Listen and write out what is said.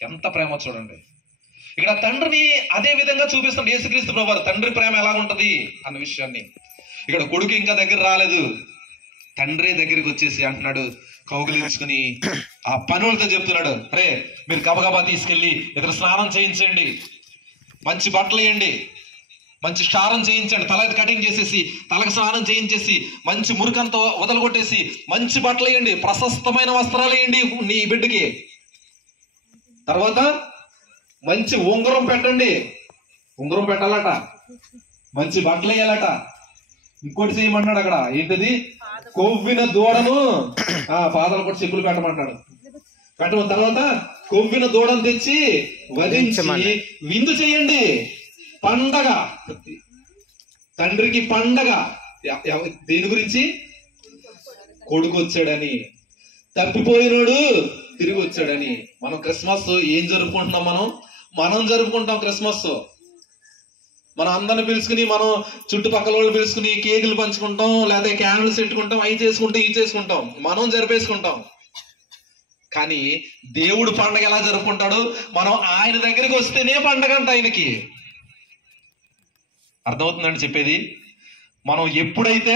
ఎంత ప్రేమ చూడండి. ఇక్కడ తండ్రిని అదే విధంగా చూపిస్తాడు యేసుక్రీస్తు ప్రభువారు. తండ్రి ప్రేమ ఎలా ఉంటది అన్న విషయాన్ని. ఇక్కడ కొడుకు ఇంకా దగ్గర రాలేదు, తండ్రి దగ్గరికి వచ్చేసి అంటున్నాడు, కౌగిలించుకుని ఆ పనులతో చెప్తున్నాడు, రే మీరు గబగబా తీసుకెళ్ళి ఇతర స్నానం చేయించండి, మంచి బట్టలు వేయండి, మంచి స్నానం చేయించండి, తల కటింగ్ చేసేసి తలకు స్నానం చేయించేసి మంచి మురికంతో వదలగొట్టేసి మంచి బట్టలు వేయండి, ప్రశస్తమైన వస్త్రాలు వేయండి నీ బిడ్డకి. తర్వాత మంచి ఉంగరం పెట్టండి, ఉంగరం పెట్టాలట, మంచి బట్టలు వేయాలట, ఇంకోటి చేయమన్నాడు అక్కడ. ఏంటిది? కొవ్విన దూడను పాదాలు కూడా చెప్పులు పెట్టమంటాడు. పెట్టమన్న తర్వాత కొవ్విన దూడను తెచ్చి వధించి విందు చేయండి. పండగ, తండ్రికి పండగ. దేని గురించి? కొడుకు వచ్చాడని, తప్పిపోయినోడు తిరిగి వచ్చాడని. మనం క్రిస్మస్ ఏం జరుపుకుంటున్నాం? మనం జరుపుకుంటాం క్రిస్మస్. మనం అందరిని పిలుచుకుని, మనం చుట్టుపక్కల వాళ్ళు పిలుచుకుని కేకులు పంచుకుంటాం, లేదా క్యాండిల్స్ పెట్టుకుంటాం, అవి చేసుకుంటాం, ఇవి చేసుకుంటాం, మనం జరిపేసుకుంటాం. కానీ దేవుడు పండగ ఎలా జరుపుకుంటాడు? మనం ఆయన దగ్గరికి వస్తేనే పండగ అంట ఆయనకి. అర్థమవుతుందండి చెప్పేది? మనం ఎప్పుడైతే